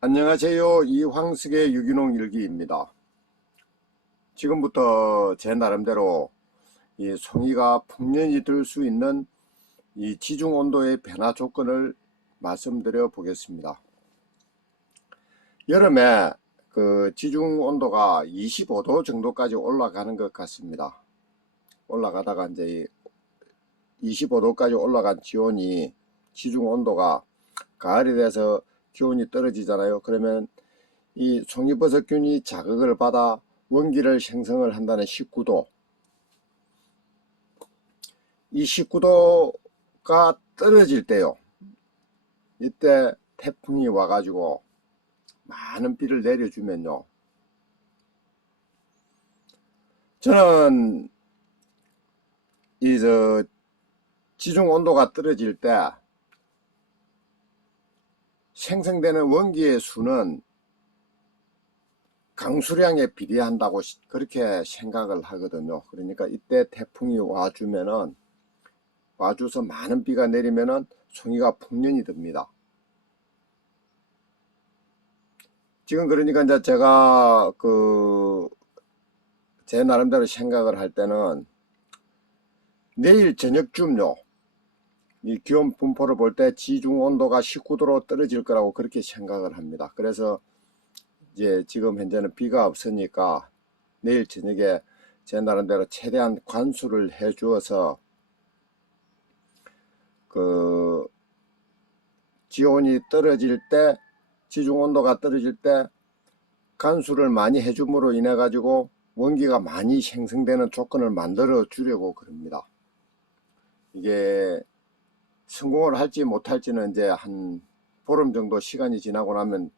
안녕하세요. 이황석의 유기농 일기입니다. 지금부터 제 나름대로 이 송이가 풍년이 들 수 있는 이 지중 온도의 변화 조건을 말씀드려 보겠습니다. 여름에 그 지중 온도가 25도 정도까지 올라가는 것 같습니다. 올라가다가 이제 25도까지 올라간 기온이 지중 온도가 가을이 돼서 기온이 떨어지잖아요. 그러면 이 송이버섯균이 자극을 받아 원기를 생성을 한다는 19도, 이 19도가 떨어질 때요, 이때 태풍이 와가지고 많은 비를 내려주면요, 저는 지중 온도가 떨어질 때 생성되는 원기의 수는 강수량에 비례한다고 그렇게 생각을 하거든요. 그러니까 이때 태풍이 와줘서 많은 비가 내리면은 송이가 풍년이 듭니다. 지금 그러니까 이제 제가 제 나름대로 생각을 할 때는 내일 저녁쯤요, 이 기온 분포를 볼 때 지중 온도가 19도로 떨어질 거라고 그렇게 생각을 합니다. 그래서 이제 지금 현재는 비가 없으니까 내일 저녁에 제 나름대로 최대한 관수를 해 주어서 기온이 떨어질 때, 지중 온도가 떨어질 때 관수를 많이 해줌으로 인해 가지고 원기가 많이 생성되는 조건을 만들어 주려고 그럽니다. 이게 성공을 할지 못할지는 이제 한 보름 정도 시간이 지나고 나면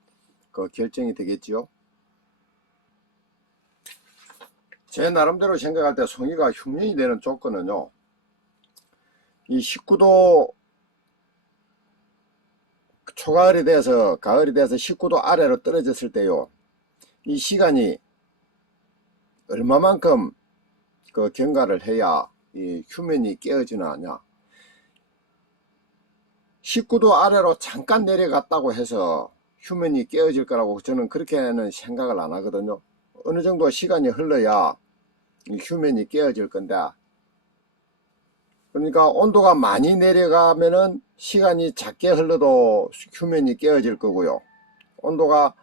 결정이 되겠지요. 제 나름대로 생각할 때 송이가 흉년이 되는 조건은요, 이 19도 초가을이 돼서 가을이 돼서 19도 아래로 떨어졌을 때요, 이 시간이 얼마만큼 경과를 해야 이 휴면이 깨어지느냐. 19도 아래로 잠깐 내려갔다고 해서 휴면이 깨어질 거라고 저는 그렇게는 생각을 안 하거든요. 어느 정도 시간이 흘러야 휴면이 깨어질 건데, 그러니까 온도가 많이 내려가면은 시간이 작게 흘러도 휴면이 깨어질 거고요, 온도가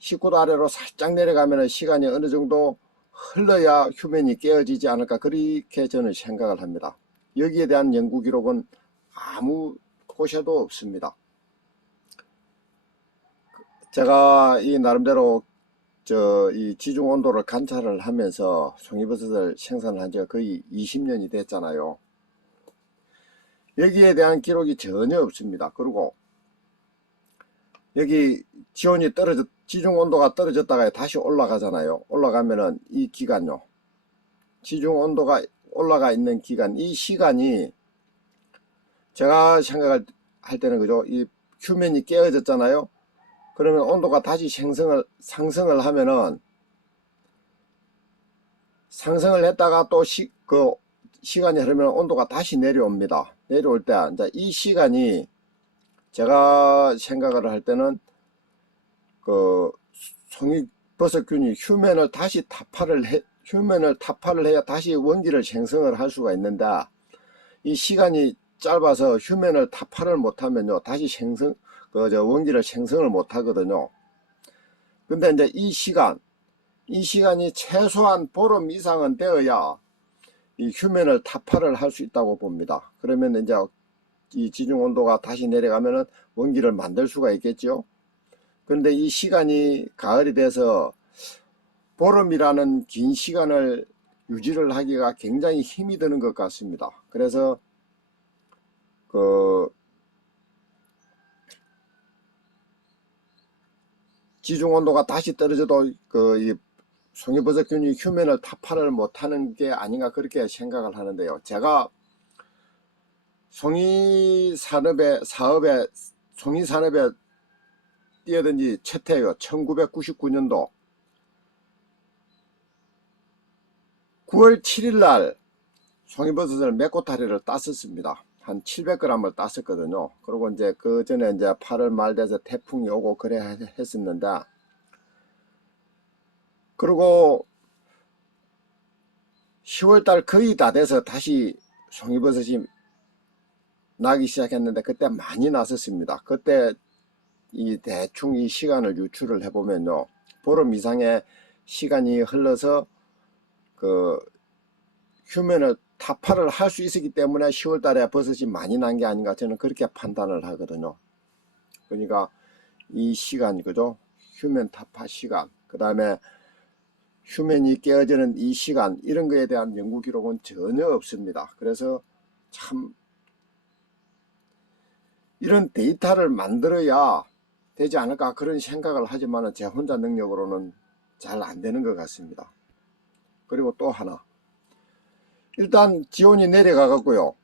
19도 아래로 살짝 내려가면은 시간이 어느 정도 흘러야 휴면이 깨어지지 않을까, 그렇게 저는 생각을 합니다. 여기에 대한 연구 기록은 아무 곳에도 없습니다. 제가 이 나름대로 이 지중 온도를 관찰을 하면서 송이버섯을 생산을 한 지가 거의 20년이 됐잖아요. 여기에 대한 기록이 전혀 없습니다. 그리고 여기 지중 온도가 떨어졌다가 다시 올라가잖아요. 올라가면은 이 기간요, 지중 온도가 올라가 있는 기간, 이 시간이 제가 생각할 때는 그죠, 이 휴면이 깨어졌잖아요. 그러면 온도가 다시 상승을 하면은, 상승을 했다가 또 시간이 흐르면 온도가 다시 내려옵니다. 내려올 때 이제 이 시간이 제가 생각을 할 때는 송이버섯균이 휴면을 타파를 해야 다시 원기를 생성을 할 수가 있는데, 이 시간이 짧아서 휴면을 타파를 못하면요, 다시 원기를 생성을 못하거든요. 근데 이제 이 시간이 최소한 보름 이상은 되어야 이 휴면을 타파를 할 수 있다고 봅니다. 그러면 이제 이 지중 온도가 다시 내려가면은 원기를 만들 수가 있겠죠. 그런데 이 시간이 가을이 돼서 보름이라는 긴 시간을 유지를 하기가 굉장히 힘이 드는 것 같습니다. 그래서 지중 온도가 다시 떨어져도 이 송이버섯균이 휴면을 타파를 못하는 게 아닌가 그렇게 생각을 하는데요. 제가 송이 산업에 뛰어든 지 첫 해요. 1999년도 9월 7일 날 송이버섯을 메꼬타리를 땄었습니다. 한 700g을 땄었거든요. 그리고 이제 그 전에 이제 8월 말 돼서 태풍이 오고 그래 했었는데, 그리고 10월달 거의 다 돼서 다시 송이버섯이 나기 시작했는데 그때 많이 났었습니다. 그때 이 대충 이 시간을 유추를 해보면요, 보름 이상의 시간이 흘러서 그 휴면을 타파를 할 수 있었기 때문에 10월 달에 버섯이 많이 난 게 아닌가, 저는 그렇게 판단을 하거든요. 그러니까 이 시간, 그죠? 휴면 타파 시간, 그 다음에 휴면이 깨어지는 이 시간, 이런 거에 대한 연구 기록은 전혀 없습니다. 그래서 참 이런 데이터를 만들어야 되지 않을까 그런 생각을 하지만 제 혼자 능력으로는 잘 안 되는 것 같습니다. 그리고 또 하나, 일단 지온이 내려가 갖고요,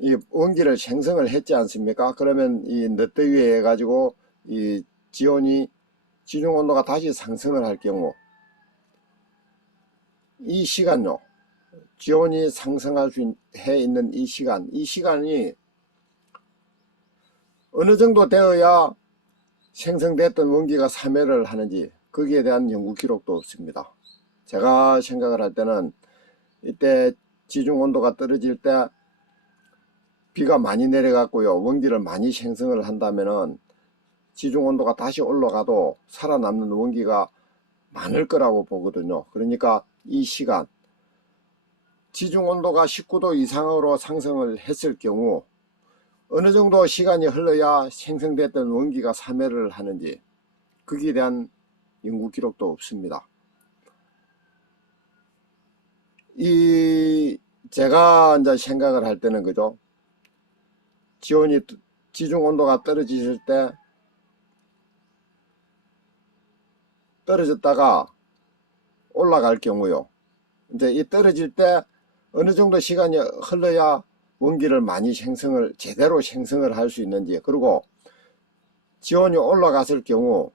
이 원기를 생성을 했지 않습니까? 그러면 이 늦더위에 해 가지고 이 지온이, 지중 온도가 다시 상승을 할 경우, 이 시간요, 지온이 상승할 수 있는 이 시간이 어느 정도 되어야 생성됐던 원기가 사멸을 하는지, 거기에 대한 연구 기록도 없습니다. 제가 생각을 할 때는 이때 지중 온도가 떨어질 때 비가 많이 내려갔고요, 원기를 많이 생성을 한다면은 지중 온도가 다시 올라가도 살아남는 원기가 많을 거라고 보거든요. 그러니까 이 시간, 지중 온도가 19도 이상으로 상승을 했을 경우 어느 정도 시간이 흘러야 생성됐던 원기가 사멸을 하는지, 거기에 대한 연구 기록도 없습니다. 이 제가 이제 생각을 할 때는, 그죠, 지온이, 지중 온도가 떨어지실 때 떨어졌다가 올라갈 경우요, 이제 이 떨어질 때 어느 정도 시간이 흘러야 원기를 많이 제대로 생성을 할 수 있는지, 그리고 지온이 올라갔을 경우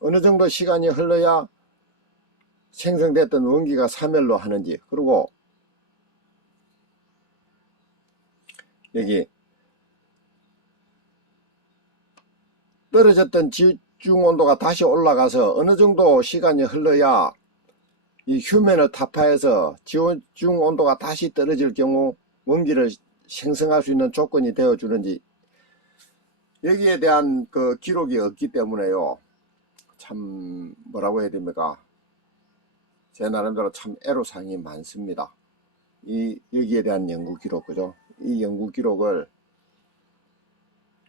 어느 정도 시간이 흘러야 생성됐던 원기가 사멸로 하는지, 그리고 여기 떨어졌던 지중 온도가 다시 올라가서 어느 정도 시간이 흘러야 이 휴면을 타파해서 지중 온도가 다시 떨어질 경우 원기를 생성할 수 있는 조건이 되어 주는지, 여기에 대한 그 기록이 없기 때문에요, 참 뭐라고 해야 됩니까, 제 나름대로 참 애로사항이 많습니다. 여기에 대한 연구 기록, 그죠? 이 연구 기록을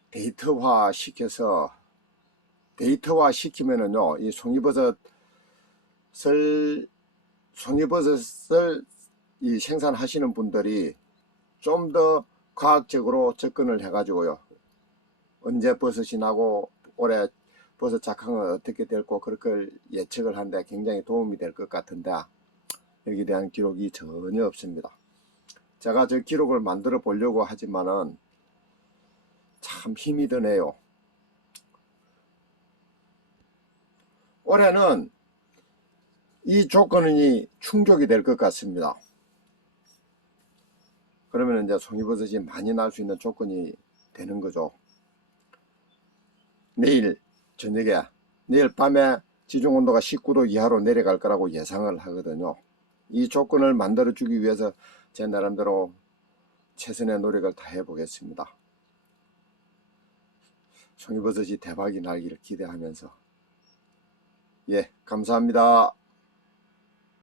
데이터화 시키면은요, 이 송이버섯을 이 생산하시는 분들이 좀 더 과학적으로 접근을 해 가지고요, 언제 버섯이 나고 올해 버섯 작황은 어떻게 될고, 그렇게 예측을 하는데 굉장히 도움이 될 것 같은데, 여기에 대한 기록이 전혀 없습니다. 제가 저 기록을 만들어 보려고 하지만은 참 힘이 드네요. 올해는 이 조건이 충족이 될 것 같습니다. 그러면 이제 송이버섯이 많이 날 수 있는 조건이 되는 거죠. 내일 저녁에, 내일 밤에 지중 온도가 19도 이하로 내려갈 거라고 예상을 하거든요. 이 조건을 만들어 주기 위해서 제 나름대로 최선의 노력을 다해 보겠습니다. 송이버섯이 대박이 날기를 기대하면서, 예, 감사합니다.